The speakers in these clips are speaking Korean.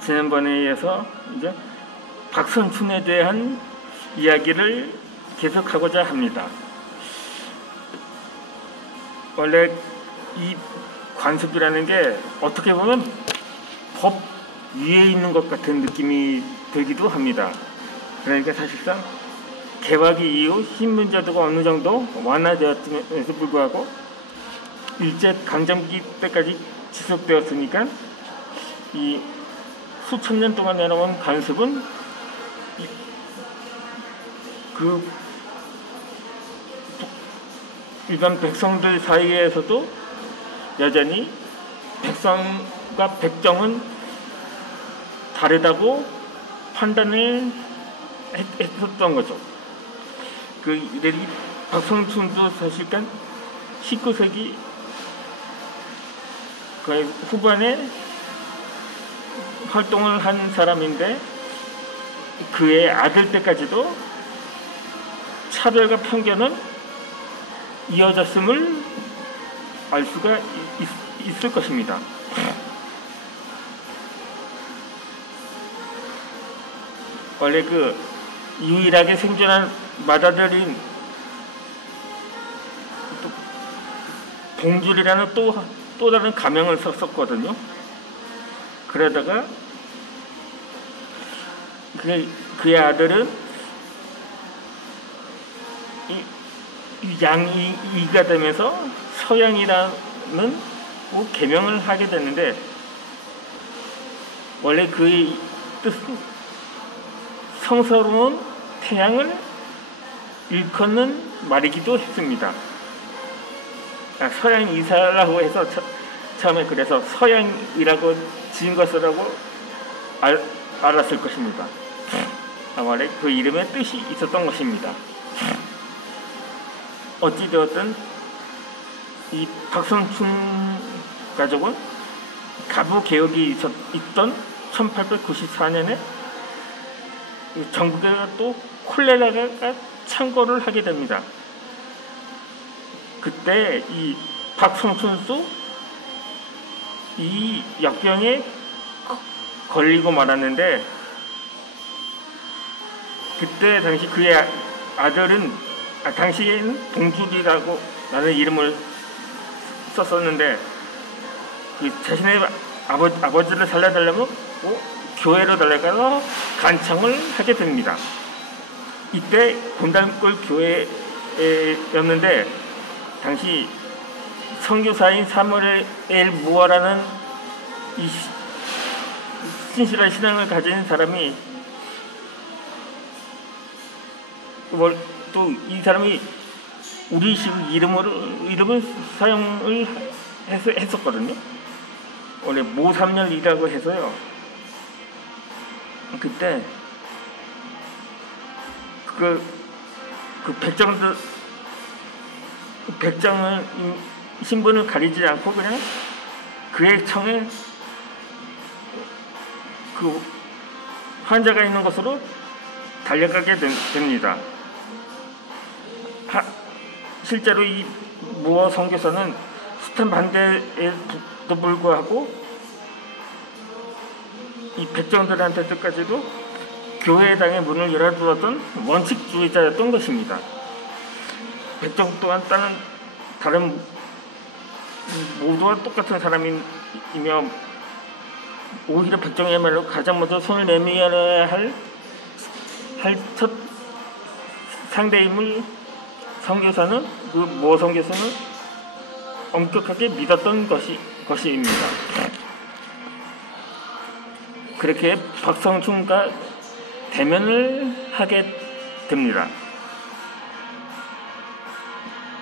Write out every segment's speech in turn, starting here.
지난번에 이어서 이제 박선춘에 대한 이야기를 계속하고자 합니다. 원래 이 관습이라는 게 어떻게 보면 법 위에 있는 것 같은 느낌이 들기도 합니다. 그러니까 사실상 개화기 이후 신분제도가 어느 정도 완화되었음에도 불구하고 일제 강점기 때까지 지속되었으니까 이 수천 년 동안 내려온 관습은 그 일반 백성들 사이에서도 여전히 백성과 백정은 다르다고 판단을 했었던 거죠. 그 이들이 박성춘도 사실은 19세기 거의 후반에 활동을 한 사람인데 그의 아들 때까지도 차별과 편견은 이어졌음을 알 수가 있을 것입니다. 원래 그 유일하게 생존한 맏아들인 봉줄이라는 또 다른 가명을 썼거든요. 그러다가 그의 아들은 양이가 되면서 서양이라는 개명을 하게 됐는데 원래 그의 뜻은 성스러운 태양을 일컫는 말이기도 했습니다. 서양 이사라고 해서 처음에 그래서 서양이라고 지은 것이라고 알았을 것입니다. 원래 그 이름에 뜻이 있었던 것입니다. 어찌되었든 이 박성춘 가족은 가부 개혁이 있던 1894년에 전국에 또 콜레라가 창궐을 하게 됩니다. 그때 이 박성춘도 이 역병에 걸리고 말았는데 그때 당시 그의 아들은 당시에는 봉줄이라고 라는 이름을 썼었는데 그 자신의 아버지를 살려달라고 교회로 달려가서 간청을 하게 됩니다. 이때 본당골 교회였는데 당시 선교사인 사무엘 무어라는 이 신실한 신앙을 가진 사람이 또 이 사람이 우리식 이름을 사용을 했었거든요. 원래 모삼년이라고 해서요. 그때 그 백정을 신분을 가리지 않고 그냥 그의 청에 그 환자가 있는 곳으로 달려가게 됩니다. 실제로 이 무어 선교사는 숱한 반대에도 불구하고 이 백정들한테까지도 교회당의 문을 열어두었던 원칙주의자였던 것입니다. 백정 또한 다른 모두와 똑같은 사람이며 오히려 백정이야말로 가장 먼저 손을 내밀어야 할 첫 상대임을 선교사는 그 무어 선교사는 엄격하게 믿었던 것입니다. 그렇게 박성춘과 대면을 하게 됩니다.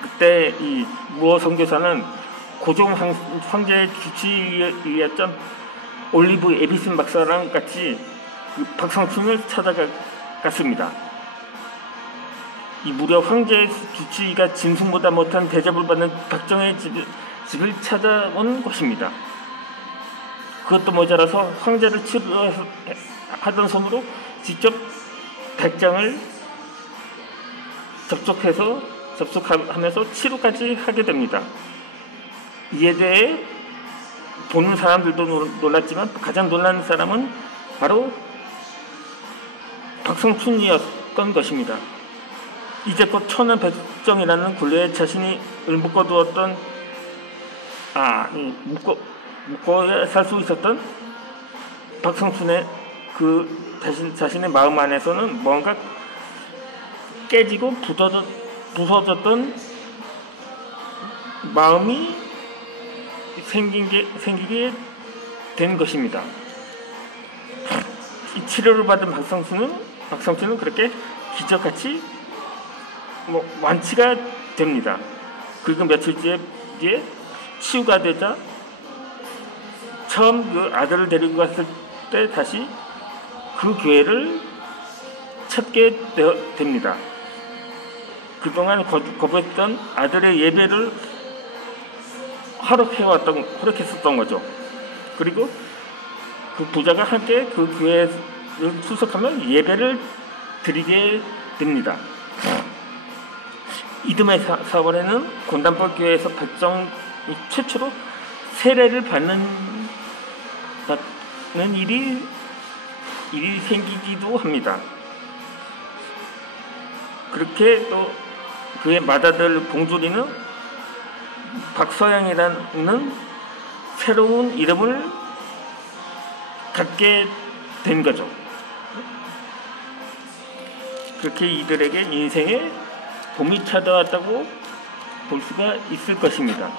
그때 이 무어 선교사는 고종 황제의 주치의였던 올리브 에비슨 박사랑 같이 박성춘을 찾아갔습니다. 이 무려 황제의 주치의가 짐승보다 못한 대접을 받는 박정의 집을 찾아온 것입니다. 그것도 모자라서 황제를 치료하던 손으로 직접 백장을 접촉하면서 치료까지 하게 됩니다. 이에 대해 보는 사람들도 놀랐지만 가장 놀라는 사람은 바로 박성춘이었던 것입니다. 이제껏 천하백정이라는 굴레에 자신이 묶어두었던 묶어야 살 수 있었던 박성춘의 그 자신의 마음 안에서는 뭔가 깨지고 부서졌던 마음이 생기게 된 것입니다. 이 치료를 받은 박성춘은 그렇게 기적같이 완치가 됩니다. 그리고 며칠 뒤에 치유가 되자 처음 그 아들을 데리고 갔을 때 다시 그 교회를 찾게 됩니다. 그동안 거부했던 아들의 예배를 허락했었던 거죠. 그리고 그 부자가 함께 그 교회를 출석하면 예배를 드리게 됩니다. 이듬해 4월에는 곤단벌 교회에서 백정이 최초로 세례를 받는 일이 생기기도 합니다. 그렇게 또 그의 맏아들 봉주리는 박서양이라는 새로운 이름을 갖게 된 거죠. 그렇게 이들에게 인생에 봄이 찾아왔다고 볼 수가 있을 것입니다.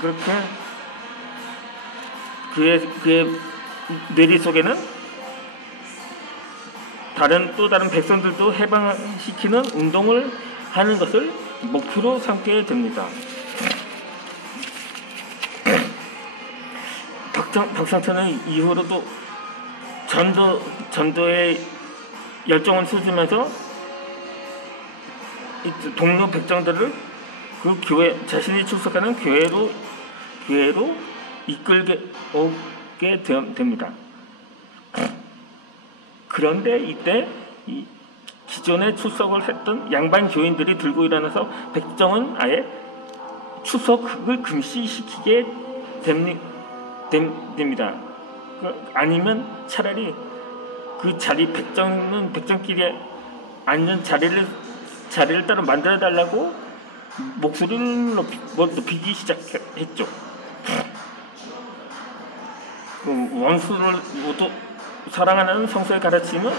그렇게 그의 뇌리 속에는 또 다른 백성들도 해방시키는 운동을 하는 것을 목표로 삼게 됩니다. 박성춘은 이후로도 전도에 열정을 쏟으면서 동료 백성들을 그 교회, 자신이 출석하는 교회로 이끌게 오게 됩니다. 그런데 이때 기존에 출석을 했던 양반 교인들이 들고 일어나서 백정은 아예 출석을 금지시키게 됩니다. 아니면 차라리 그 자리 백정끼리 앉는 자리를 따로 만들어 달라고 목소리를 높이기 시작했죠. 원수를 모두 사랑하는 성서의 가르침은